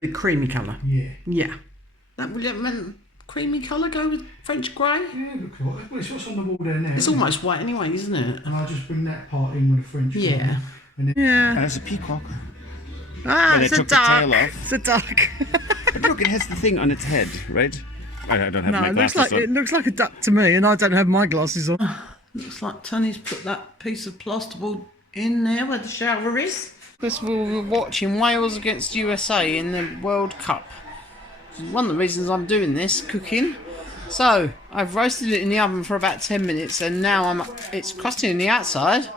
The creamy colour. Yeah. Yeah. That would meant creamy colour go with French grey? Yeah, look, well, it's what's on the wall there now. It's almost white anyway, isn't it? And I'll just bring that part in with the French grey. Yeah. And then Yeah. That's a peacock. Ah, But it's they a took the tail duck. off. It's a duck. But look, it has the thing on its head, right? I don't have No, my it looks glasses like on. it looks like a duck to me, and I don't have my glasses on. Looks like Tony's put that piece of plasterboard in there where the shower is. Because we were watching Wales against USA in the World Cup. One of the reasons I'm doing this, cooking. So I've roasted it in the oven for about 10 minutes, and now it's crusty on the outside.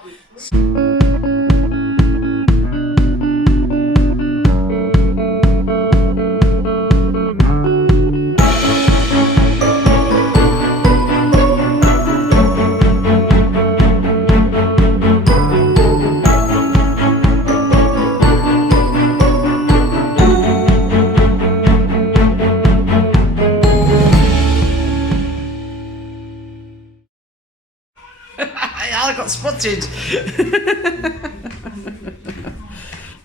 I got spotted.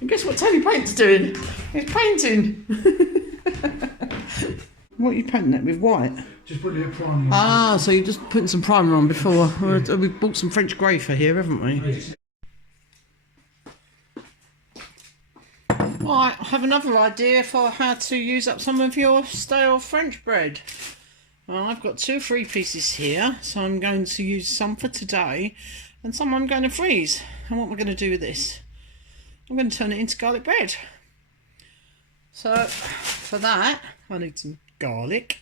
And guess what Tony Paint's doing? He's painting. What are you painting that with? White? just put a little primer on. Ah, so you're just putting some primer on before. We've bought some French grey for here, haven't we? Right, I have another idea for how to use up some of your stale French bread. Well, I've got 2 or 3 pieces here, so I'm going to use some for today and some I'm going to freeze. And what am I going to do with this? I'm going to turn it into garlic bread. So for that I need some garlic,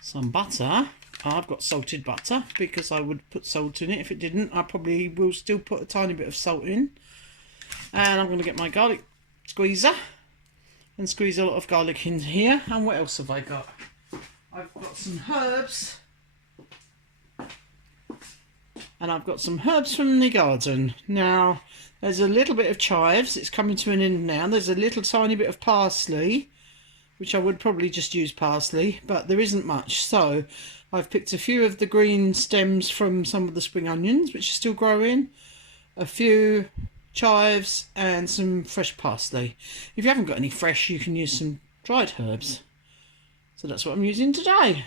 some butter. I've got salted butter because I would put salt in it. If it didn't, I probably will still put a tiny bit of salt in. And I'm going to get my garlic squeezer and squeeze a lot of garlic in here. And what else have I got? I've got some herbs. And I've got some herbs from the garden. Now, there's a little bit of chives. It's coming to an end now. There's a little tiny bit of parsley, which I would probably just use parsley, but there isn't much. So I've picked a few of the green stems from some of the spring onions, which are still growing, a few chives and some fresh parsley. If you haven't got any fresh, you can use some dried herbs. So that's what I'm using today.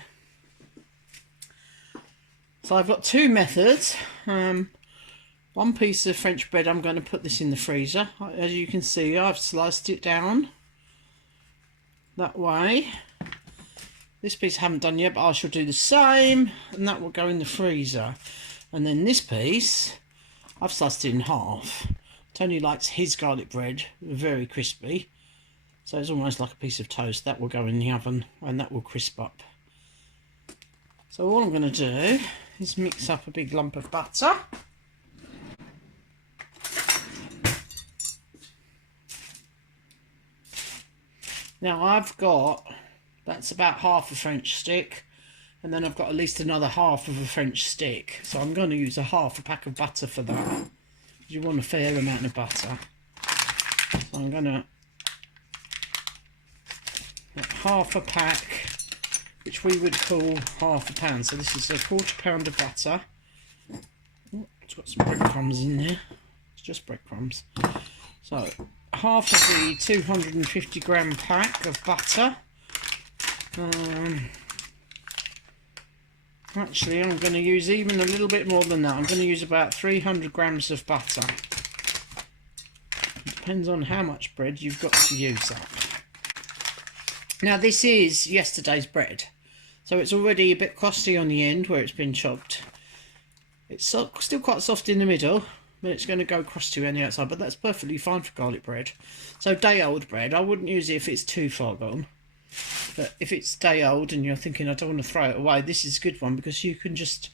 So I've got 2 methods. One piece of French bread, I'm going to put this in the freezer. As you can see, I've sliced it down that way. This piece I haven't done yet, but I shall do the same, and that will go in the freezer. And then this piece, I've sliced it in half. Tony likes his garlic bread very crispy, so it's almost like a piece of toast. That will go in the oven and that will crisp up. So all I'm going to do is mix up a big lump of butter. Now I've got, that's about half a French stick, and then I've got at least another half of a French stick. So I'm going to use a half a pack of butter for that. You want a fair amount of butter. So I'm going to get half a pack, which we would call half a pound. So this is a £1/4 pound of butter. Oh, it's got some breadcrumbs in there. It's just breadcrumbs. So half of the 250 gram pack of butter. Actually, I'm going to use even a little bit more than that. I'm going to use about 300 grams of butter. It depends on how much bread you've got to use up. Now this is yesterday's bread, so it's already a bit crusty on the end where it's been chopped. It's still quite soft in the middle, but it's going to go crusty on the outside, but that's perfectly fine for garlic bread. So day old bread, I wouldn't use it if it's too far gone. But if it's day old and you're thinking I don't want to throw it away, this is a good one because you can just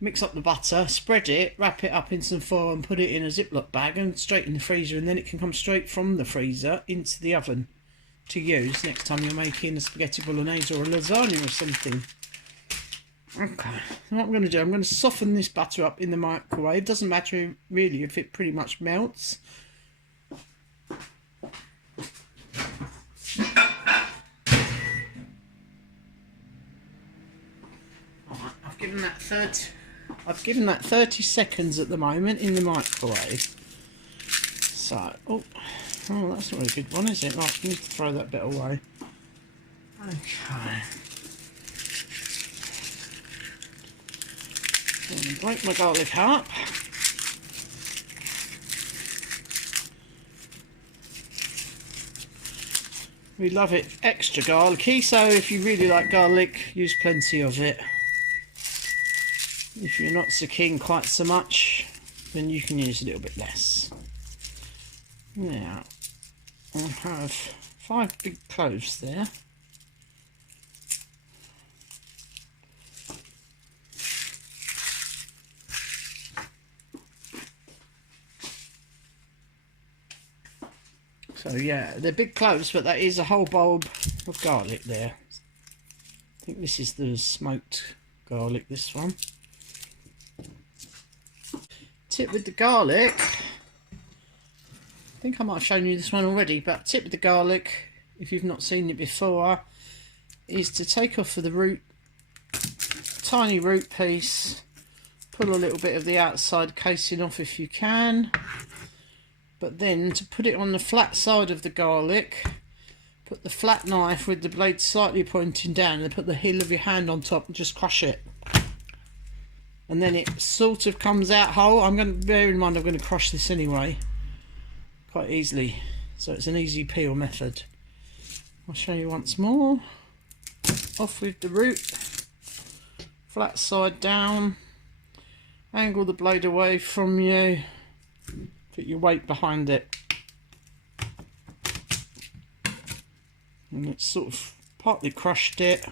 mix up the butter, spread it, wrap it up in some foil and put it in a Ziploc bag and straight in the freezer, and then it can come straight from the freezer into the oven to use next time you're making a spaghetti bolognese or a lasagna or something. Okay, what I'm going to do, I'm going to soften this butter up in the microwave. Doesn't matter really if it pretty much melts. I've given that 30 seconds at the moment in the microwave. So, oh, Oh, that's not a good one, is it? Right, I need to throw that bit away. Okay. I'm going to break my garlic up. We love it extra garlicky, so if you really like garlic, use plenty of it. If you're not so keen quite so much, then you can use a little bit less. Now, I have 5 big cloves there. So yeah, they're big cloves, but that is a whole bulb of garlic there. I think this is the smoked garlic, this one. Tip with the garlic, I think I might have shown you this one already, but tip with the garlic, if you've not seen it before, is to take off of the root, tiny root piece, pull a little bit of the outside casing off if you can, but then to put it on the flat side of the garlic, put the flat knife with the blade slightly pointing down and put the heel of your hand on top and just crush it. And then it sort of comes out whole. I'm going to bear in mind I'm going to crush this anyway quite easily, so it's an easy peel method. I'll show you once more. Off with the root, flat side down, angle the blade away from you, put your weight behind it, and it's sort of partly crushed it,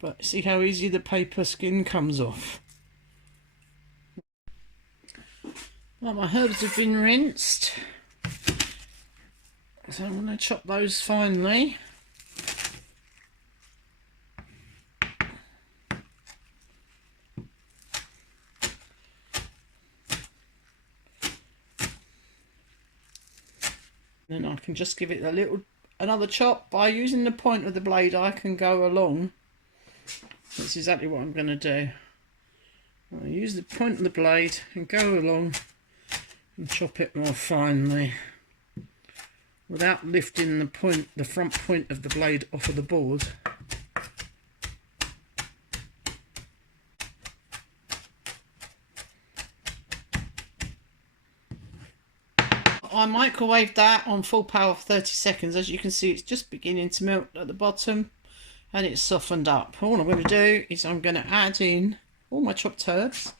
but see how easy the paper skin comes off. Well, my herbs have been rinsed, so I'm going to chop those finely. Then I can just give it another chop by using the point of the blade. I can go along. That's exactly what I'm going to do. I'll use the point of the blade and go along and chop it more finely without lifting the front point of the blade off of the board. I microwaved that on full power for 30 seconds. As you can see, it's just beginning to melt at the bottom and it's softened up. All I'm going to do is I'm going to add in all my chopped herbs.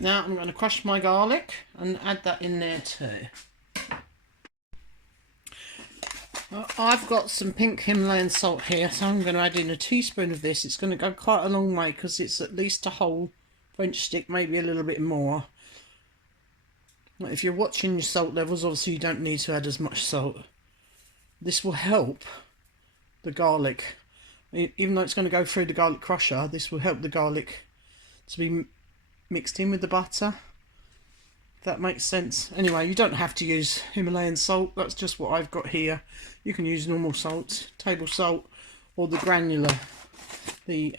Now I'm going to crush my garlic and add that in there too. I've got some pink Himalayan salt here, so I'm going to add in a teaspoon of this. It's going to go quite a long way because it's at least a whole French stick, maybe a little bit more. If you're watching your salt levels, obviously you don't need to add as much salt. This will help the garlic. Even though it's going to go through the garlic crusher, this will help the garlic to be mixed in with the butter, if that makes sense. Anyway, you don't have to use Himalayan salt, that's just what I've got here. You can use normal salt, table salt, or the granular, like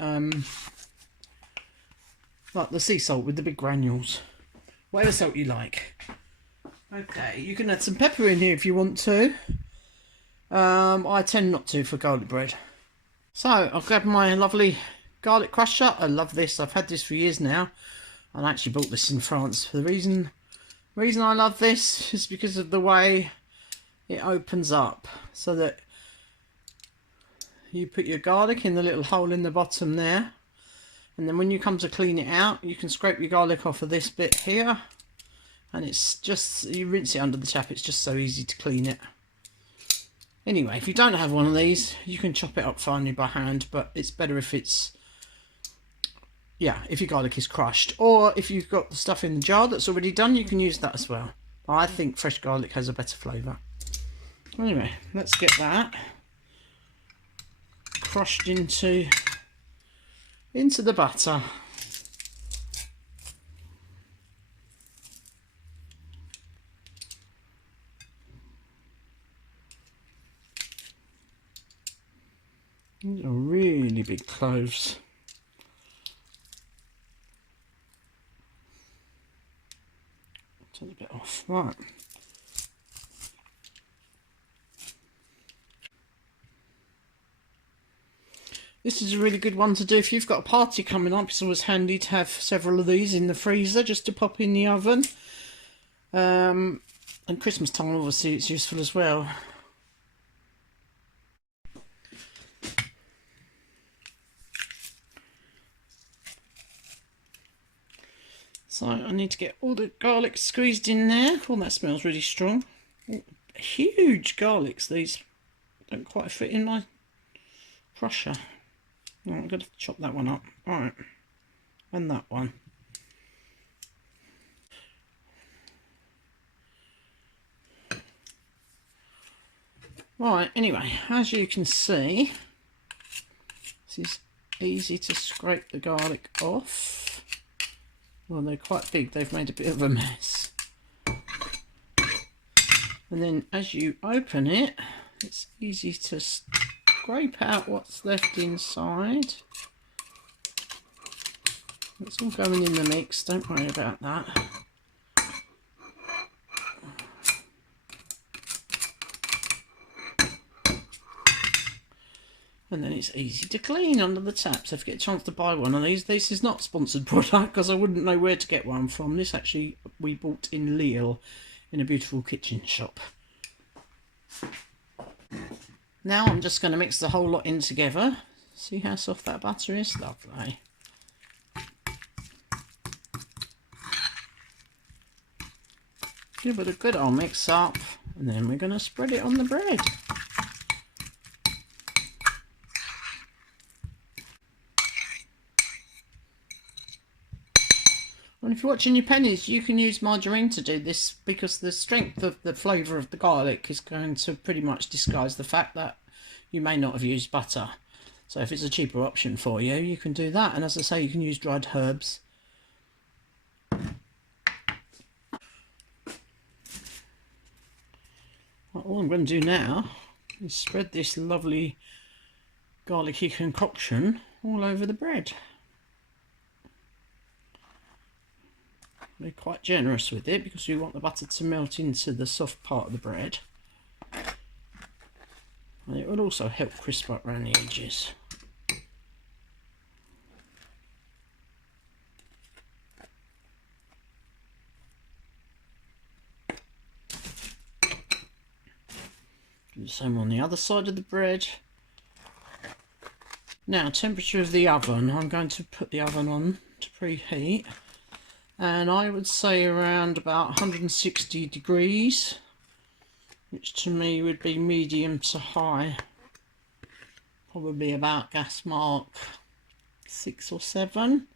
the sea salt with the big granules, whatever salt you like. Okay, you can add some pepper in here if you want to. I tend not to for garlic bread. So I've grabbed my lovely garlic crusher. I love this, I've had this for years now. I actually bought this in France. The reason I love this is because of the way it opens up, so that you put your garlic in the little hole in the bottom there, and then when you come to clean it out, you can scrape your garlic off of this bit here, and it's just, you rinse it under the tap. It's just so easy to clean it. Anyway, if you don't have one of these, you can chop it up finely by hand, but it's better if it's, yeah, if your garlic is crushed, or if you've got the stuff in the jar that's already done, you can use that as well. I think fresh garlic has a better flavour. Anyway, let's get that crushed into the butter. These are really big cloves. Take a bit off. Right. This is a really good one to do if you've got a party coming up. It's always handy to have several of these in the freezer just to pop in the oven. And Christmas time, obviously, it's useful as well. So I need to get all the garlic squeezed in there. Oh, that smells really strong. Oh, huge garlics, these. Don't quite fit in my crusher. Oh, I'm going to chop that one up. Alright. And that one. Right, anyway, as you can see, this is easy to scrape the garlic off. Well, they're quite big, they've made a bit of a mess. And then as you open it, it's easy to scrape out what's left inside. It's all going in the mix, don't worry about that. And then it's easy to clean under the tap. So if you get a chance to buy one of these, this is not a sponsored product because I wouldn't know where to get one from. This actually we bought in Lille in a beautiful kitchen shop. Now I'm just going to mix the whole lot in together. See how soft that butter is? Lovely. Give it a good old mix up and then we're going to spread it on the bread. And if you're watching your pennies, you can use margarine to do this because the strength of the flavour of the garlic is going to pretty much disguise the fact that you may not have used butter. So if it's a cheaper option for you, you can do that. And as I say, you can use dried herbs. All I'm going to do now is spread this lovely garlicky concoction all over the bread. Be quite generous with it because we want the butter to melt into the soft part of the bread. And it will also help crisp up around the edges. Do the same on the other side of the bread. Now, temperature of the oven. I'm going to put the oven on to preheat. And I would say around about 160 degrees, which to me would be medium to high. Probably about gas mark 6 or 7.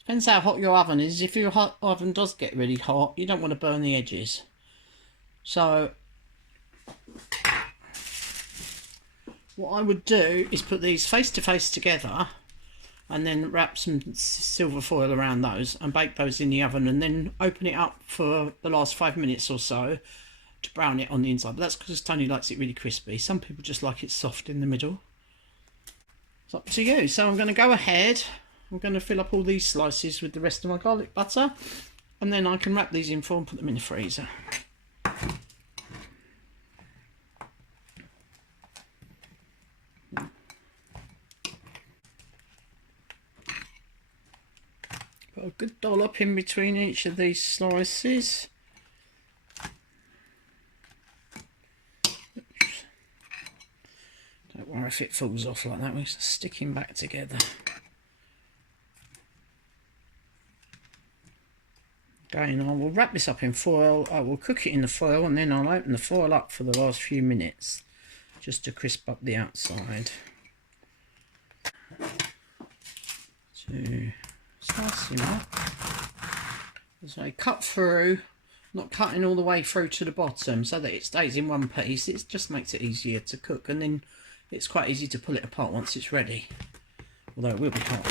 Depends how hot your oven is. If your oven does get really hot, you don't want to burn the edges. So what I would do is put these face to face together and then wrap some silver foil around those and bake those in the oven and then open it up for the last 5 minutes or so to brown it on the inside. But that's because Tony likes it really crispy. Some people just like it soft in the middle. It's up to you. So I'm going to go ahead. I'm going to fill up all these slices with the rest of my garlic butter and then I can wrap these in foil and put them in the freezer. Put a good dollop in between each of these slices. Oops. Don't worry if it falls off like that, we're just sticking back together. Again, I will wrap this up in foil, I will cook it in the foil and then I'll open the foil up for the last few minutes just to crisp up the outside. Slicing up. So cut through, not cutting all the way through to the bottom so that it stays in one piece. It just makes it easier to cook and then it's quite easy to pull it apart once it's ready, although it will be hot.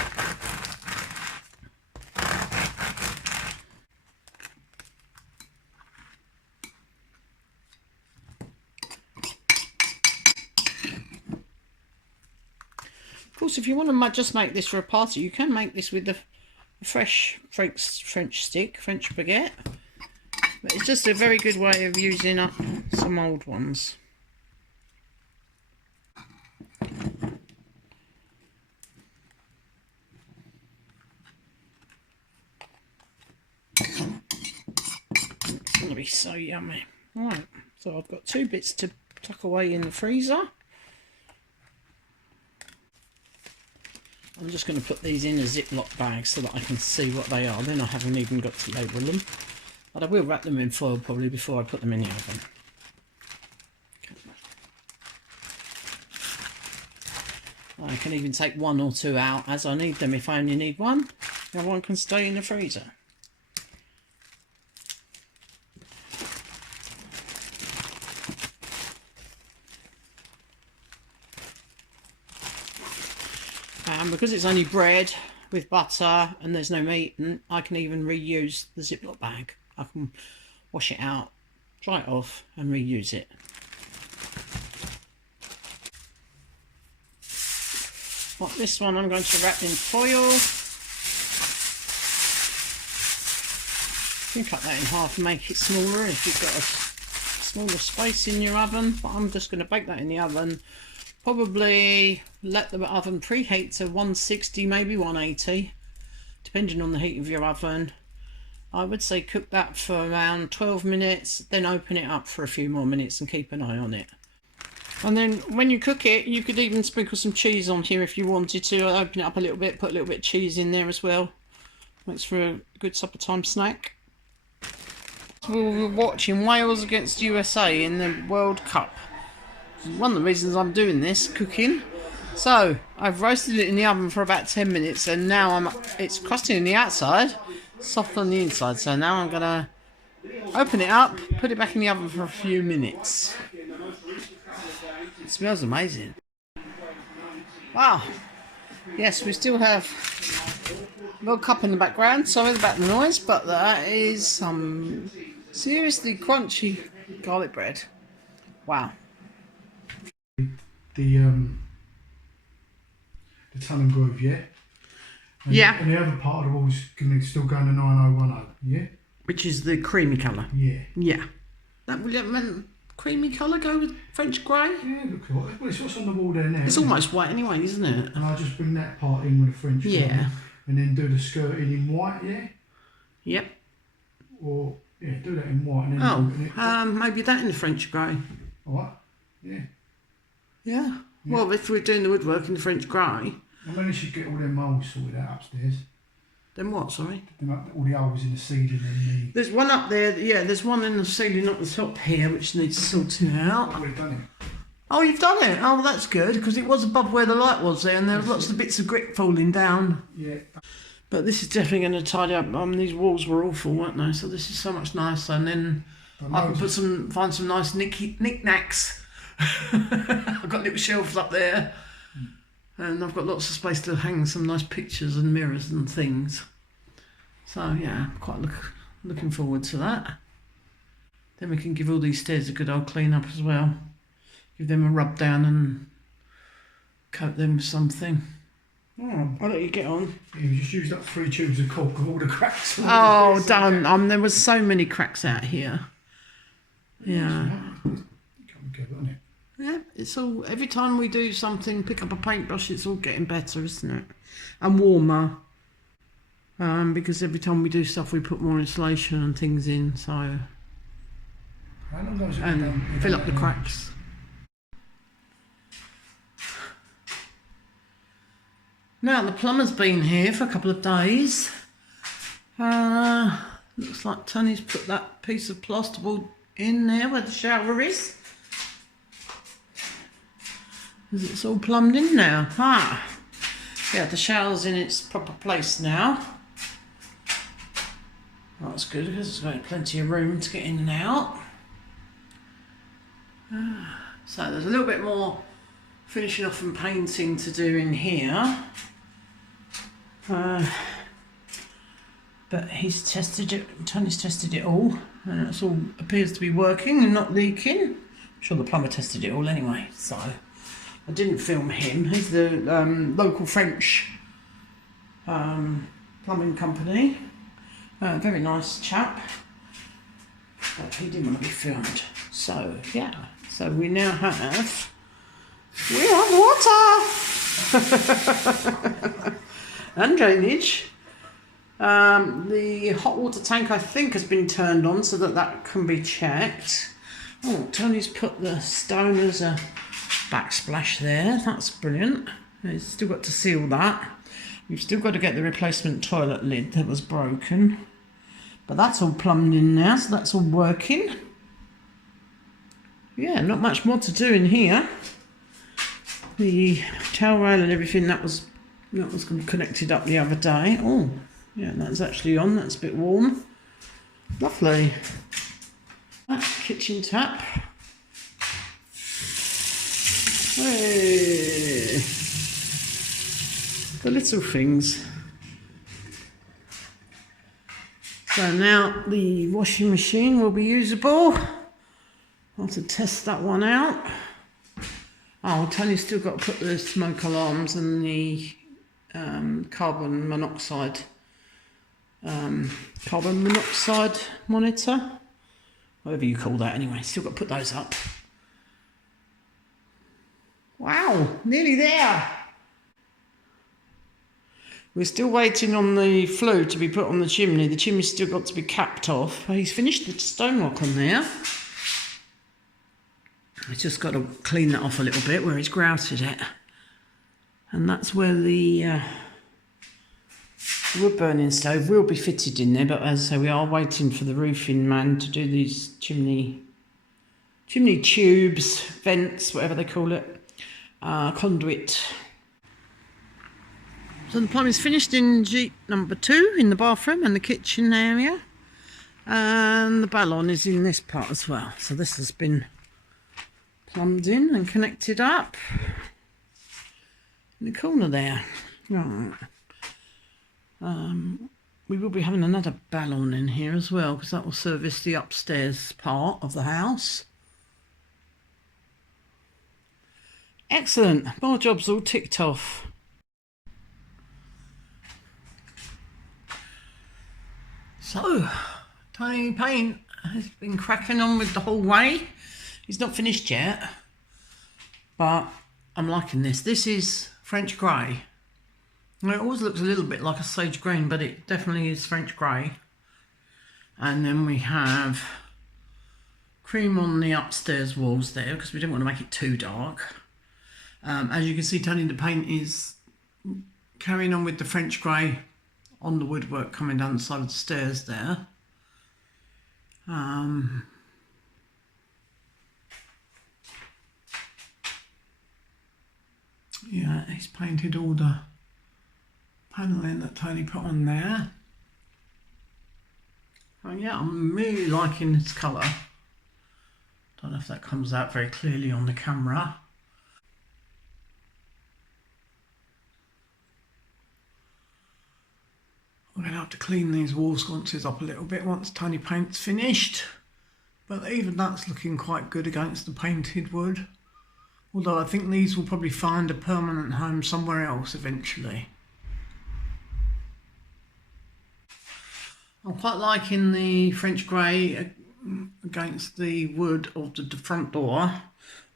course, if you want to just make this for a party, you can make this with the fresh French stick, French baguette. But it's just a very good way of using up some old ones. It's going to be so yummy. Right, so I've got 2 bits to tuck away in the freezer. I'm just going to put these in a Ziploc bag so that I can see what they are. Then I haven't even got to label them. But I will wrap them in foil probably before I put them in the oven. I can even take 1 or 2 out as I need them if I only need 1. The other one can stay in the freezer. And because it's only bread with butter and there's no meat, and I can even reuse the Ziploc bag. I can wash it out, dry it off and reuse it. Like this one I'm going to wrap in foil. You can cut that in half and make it smaller if you've got a smaller space in your oven, but I'm just going to bake that in the oven. Probably let the oven preheat to 160, maybe 180, depending on the heat of your oven. I would say cook that for around 12 minutes, then open it up for a few more minutes and keep an eye on it. And then when you cook it, you could even sprinkle some cheese on here if you wanted to. Open it up a little bit, put a little bit of cheese in there as well. Makes for a good supper time snack. We were watching Wales against USA in the World Cup. One of the reasons I'm doing this, cooking. So I've roasted it in the oven for about 10 minutes and now it's crusty on the outside, soft on the inside. So now I'm going to open it up, put it back in the oven for a few minutes. It smells amazing. Wow. Yes, we still have World Cup in the background. Sorry about the noise, but that is some seriously crunchy garlic bread. Wow. The Tunnel Grove, yeah? And, yeah. And the other part of the wall is still going to 9010, yeah? Which is the creamy colour. Yeah. Yeah. That will creamy colour go with French grey? Yeah, look like it. Well, it's what's on the wall there now. It's almost white anyway, isn't it? And I'll just bring that part in with the French grey. Yeah. And then do the skirting in white, yeah? Yep. Or, yeah, do that in white. And then maybe that in the French grey. Alright, yeah. Yeah. Well, if we're doing the woodwork in the French grey. I managed to get all them moles sorted out upstairs. Then what, sorry? All the holes in the ceiling and the... There's one up there, yeah, there's one in the ceiling up the top here which needs sorting out. I've already done it. Oh, you've done it? Oh, well, that's good, because it was above where the light was there and there was lots of bits of grit falling down. Yeah. But this is definitely going to tidy up. These walls were awful, weren't they? So this is so much nicer. And then I can find some nice knick-knacks. I've got little shelves up there. And I've got lots of space to hang some nice pictures and mirrors and things. So yeah, quite looking forward to that. Then we can give all these stairs a good old clean up as well. Give them a rub down and coat them with something. Oh, I'll let you get on. Yeah, we just used up 3 tubes of cork with all the cracks. Oh, done. There was so many cracks out here. Yeah. Yeah, it's all, every time we do something, pick up a paintbrush, it's all getting better, isn't it? And warmer. Because every time we do stuff, we put more insulation and things in, so. And fill up the cracks. Now, the plumber's been here for a couple of days. Looks like Tony's put that piece of plasterboard in there where the shower is. It's all plumbed in now. Yeah, the shower's in its proper place now. That's good because it's got plenty of room to get in and out. So there's a little bit more finishing off and painting to do in here. But he's tested it, Tony's tested it all, and it all appears to be working and not leaking. I'm sure the plumber tested it all anyway, so I didn't film him. He's the local French plumbing company. Very nice chap. But he didn't want to be filmed. So, yeah. So we now have... We have water! And drainage. The hot water tank, I think, has bin turned on so that can be checked. Oh, Tony's put the stone as a backsplash there. That's brilliant. He's still got to seal that. We've still got to get the replacement toilet lid that was broken. But that's all plumbed in now, so that's all working. Yeah, not much more to do in here. The towel rail and everything that was connected up the other day. Oh, yeah, that's actually on. That's a bit warm. Lovely. Kitchen tap. Hey. The little things. So now the washing machine will be usable. I'll have to test that one out. Oh, Tony's still got to put the smoke alarms and the carbon monoxide monitor, whatever you call that anyway. Still got to put those up. Wow, nearly there. We're still waiting on the flue to be put on the chimney. The chimney's still got to be capped off. He's finished the stonework on there. He's just got to clean that off a little bit where he's grouted it. And that's where the wood burning stove will be fitted in there. But as I say, we are waiting for the roofing man to do these chimney tubes, vents, whatever they call it, conduit. So the plumbing's finished in Jeep number 2 in the bathroom and the kitchen area. And the ballon is in this part as well. So this has been plumbed in and connected up in the corner there. Right. We will be having another ballon in here as well because that will service the upstairs part of the house. Excellent. More jobs all ticked off. So, Tony Paint has been cracking on with the whole way. He's not finished yet, but I'm liking this. This is French grey. It always looks a little bit like a sage green, but it definitely is French grey. And then we have cream on the upstairs walls there because we didn't want to make it too dark. As you can see, Tony the Paint is carrying on with the French grey on the woodwork coming down the side of the stairs there. Yeah, he's painted all the panelling that Tony put on there. Oh yeah, I'm really liking this colour. Don't know if that comes out very clearly on the camera. I'm going to have to clean these wall sconces up a little bit once Tony Paint's finished. But even that's looking quite good against the painted wood. Although I think these will probably find a permanent home somewhere else eventually. I'm quite liking the French grey against the wood of the front door.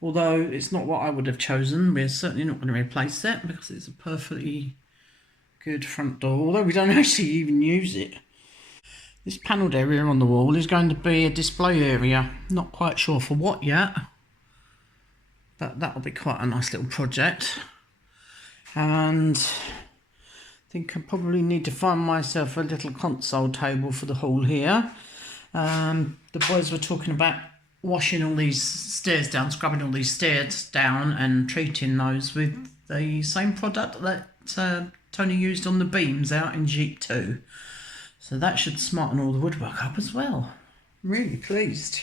Although it's not what I would have chosen. We're certainly not going to replace it because it's a perfectly good front door, although we don't actually even use it. This panelled area on the wall is going to be a display area. Not quite sure for what yet, but that'll be quite a nice little project. And I think I probably need to find myself a little console table for the hall here. The boys were talking about washing all these stairs down, scrubbing all these stairs down and treating those with the same product that Tony used on the beams out in Jeep 2. So that should smarten all the woodwork up as well. I'm really pleased.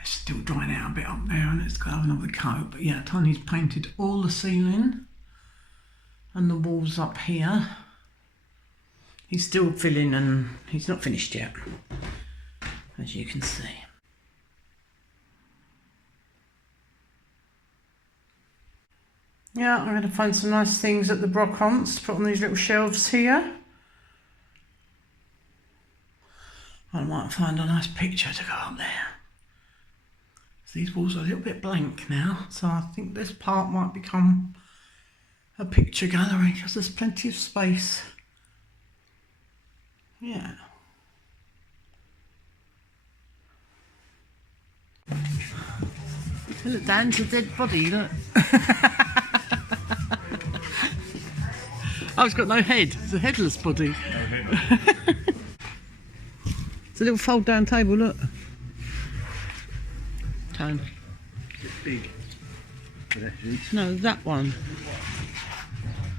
It's still drying out a bit up there and it's got to have another coat. But yeah, Tony's painted all the ceiling and the walls up here. He's still filling and he's not finished yet, as you can see. Yeah, I'm going to find some nice things at the Brocantes to put on these little shelves here. I might find a nice picture to go up there. These walls are a little bit blank now, so I think this part might become a picture gallery because there's plenty of space. Yeah. Look, Dan's a dead body, look. Oh, it's got no head. It's a headless body. No head. It's a little fold down table, look. Tone. It's big for that jeans. No, that one.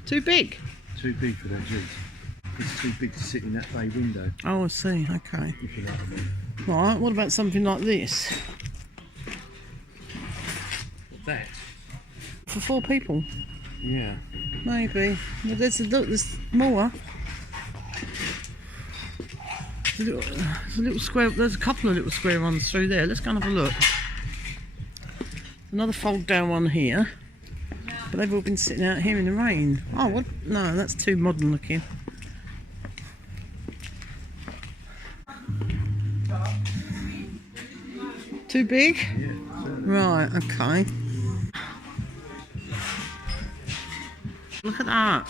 Too big? Too big for that jeans. It's too big to sit in that bay window. Oh, I see, okay. If you know what I mean. Right, what about something like this? That? For 4 people? Yeah. Maybe. Well, there's more. There's a little square. There's a couple of little square ones through there. Let's go and have a look. Another fold down one here, but they've all been sitting out here in the rain. Oh, what? No, that's too modern looking. Too big? Yeah. Right. Okay. Look at that.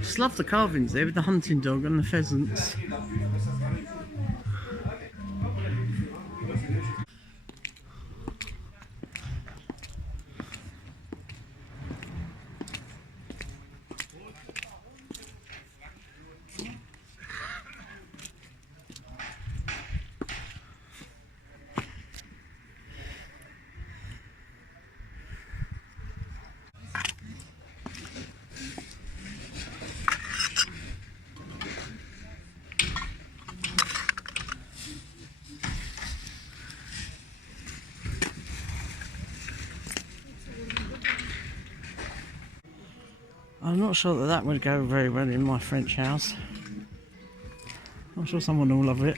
Just love the carvings there with the hunting dog and the pheasants. I'm not sure that that would go very well in my French house. I'm sure someone will love it.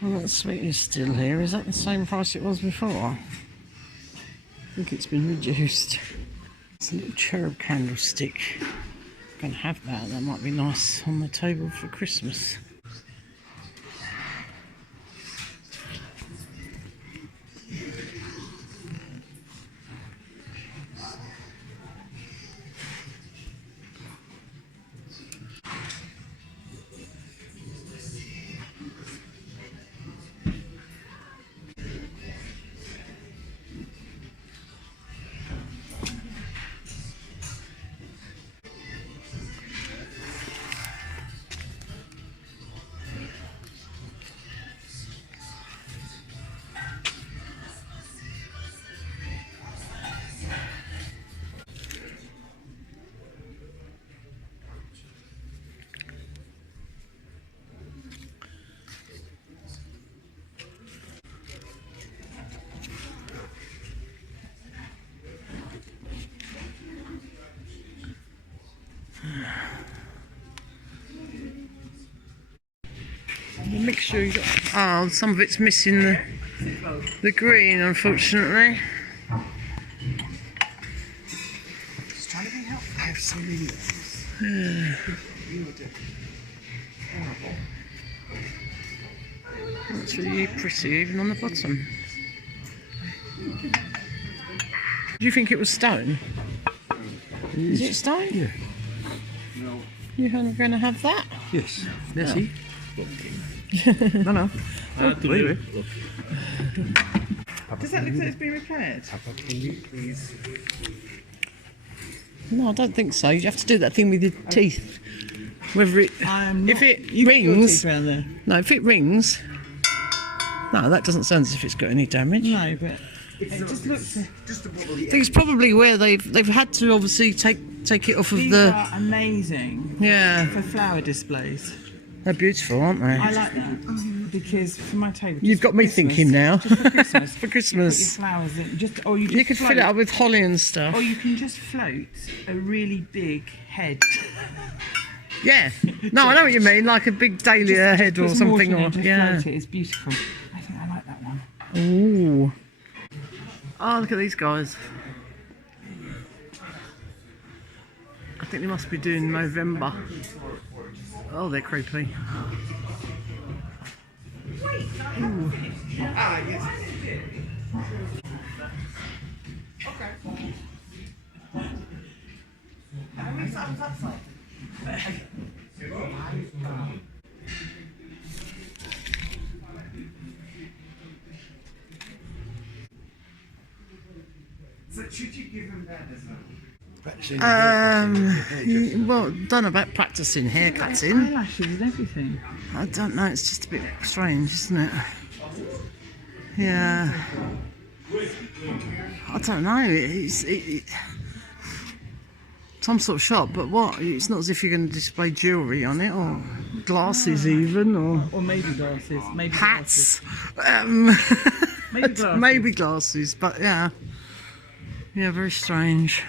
Well, that sweet is still here. Is that the same price it was before? I think it's been reduced. It's a little cherub candlestick. I'm going to have that. That might be nice on the table for Christmas. The mixture you got. Oh, some of it's missing the green, unfortunately. Just trying to be helpful. I have so many letters. That's really pretty, even on the bottom. Do you think it was stone? Is it stone? Yeah. You're going to have that? Yes. Nessie. No. Believe it. Does that look like it's been repaired? Papa, can you please? No, I don't think so. You have to do that thing with your teeth. Whether it, if it You got your rings, teeth around there. no, if it rings, no, that doesn't sound as if it's got any damage. No, but It just looks. I think it's probably where they've had to obviously take it off of These the. are amazing. Yeah. For flower displays. They're beautiful, aren't they? I like that because for my table. You've got me thinking now. Just for Christmas. For Christmas. You put your flowers in. You could fill it up with holly and stuff. Or you can just float a really big head. Yeah. No, I know what you mean, like a big dahlia head or something. Or yeah. Float it. It's beautiful. I think I like that one. Ooh. Oh, look at these guys. I think they must be doing November. Oh, they're creepy. Ooh. So should you give him that as well? Well, don't know about practicing haircutting. Eyelashes and everything. I don't know, it's just a bit strange, isn't it? Yeah. I don't know, it's some sort of shop, but what? It's not as if you're going to display jewellery on it, or glasses even, Or maybe glasses. Maybe hats. Maybe glasses. Maybe glasses, but yeah. Yeah, very strange.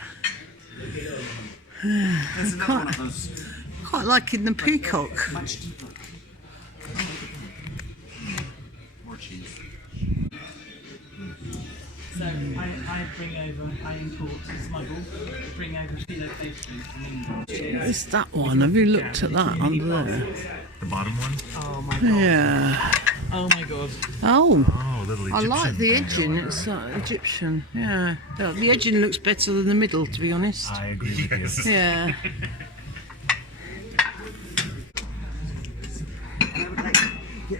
There's another one of those. Quite liking the peacock. Much deeper. More cheese. So I import, smuggle, bring over filo pastries from England. It's that one. Have you looked at that under there? The bottom one? Oh my god. Yeah. Oh my god. Oh. Oh, little I Egyptian. like the edging. It's Egyptian. Yeah. The edging looks better than the middle, to be honest. I agree with you. Yeah.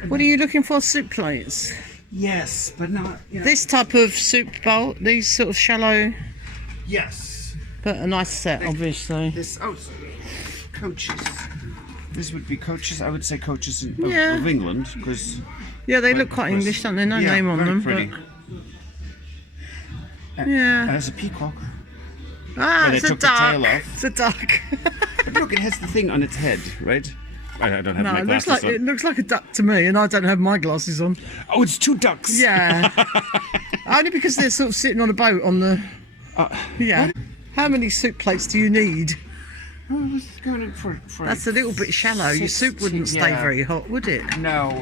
What are you looking for? Soup plates? Yes, but not. This type of soup bowl, these sort of shallow, Yes. but a nice set, obviously. This. Oh, coaches. This would be coaches. I would say coaches of England, because. Yeah, they look quite English, don't they? No name on them. Pretty. But, yeah. There's a peacock. Ah, But it's they a took the tail duck. off. It's a duck. But look, it has the thing on its head, right? I don't have No, my it looks glasses like on. it looks like a duck to me, and I don't have my glasses on. Oh, it's two ducks. Yeah. Only because they're sort of sitting on a boat on the. Yeah. How many soup plates do you need? Oh, I was going in for That's a little bit shallow. Your soup wouldn't stay very hot, would it? No.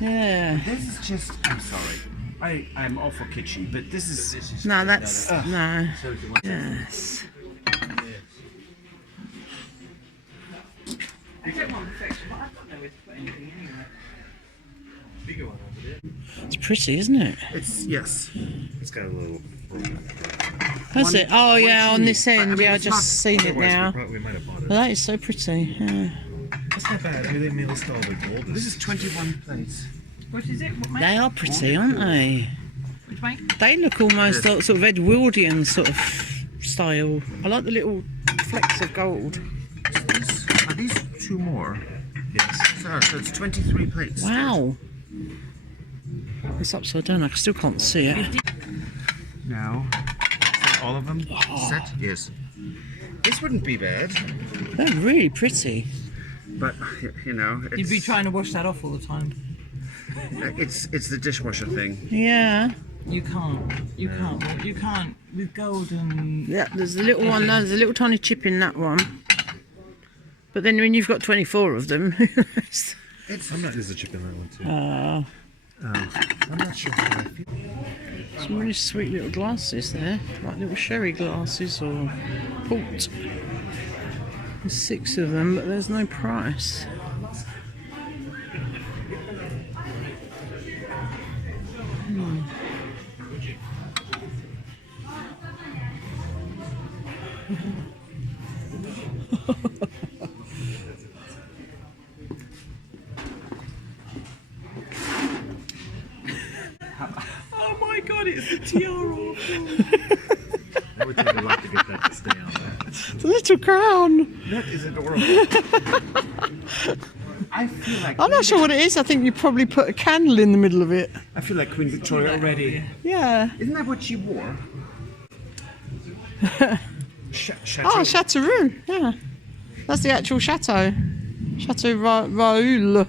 Yeah. This is just. I'm sorry. I'm all for kitchen, but this is. No, that's no. Yes. I don't want perfection, but I've got nowhere to put anything anyway. Bigger one over there. It's pretty, isn't it? It's yes. It's got a little. That's it. Oh yeah, on this end. Yeah, I it's just not- seen it now. We might have bought it. Well, that is so pretty. Yeah. That's not bad. Maybe they made us all the gold. This is 21 plates. What is it? What make? They are pretty, aren't they? Which make? They look almost like sort of Edwardian sort of style. I like the little flecks of gold. Are these two more? Yes. So it's 23 plates. Wow. It's upside down. I still can't see it. Now, so all of them set? Yes. This wouldn't be bad, They're really pretty. but you know, it's, You'd be trying to wash that off all the time. it's the dishwasher thing. Yeah. You can't. You can't. You can't with gold and. Yeah, there's a little one. There's a little tiny chip in that one. But then when you've got 24 of them, There's a chip in that one too. I'm not sure how I feel. some really sweet little glasses there, like little sherry glasses or port. There's 6 of them, but there's no price. Oh my god! It's the tiara. That would take a lot to get that to stay on there. It's a little crown. That is adorable. I feel like. I'm not sure what it is. I think you probably put a candle in the middle of it. I feel like Queen Victoria already. Yeah. Isn't that what she wore? Chateau. Oh, Chateau. Yeah. That's the actual chateau. Chateau Raoul.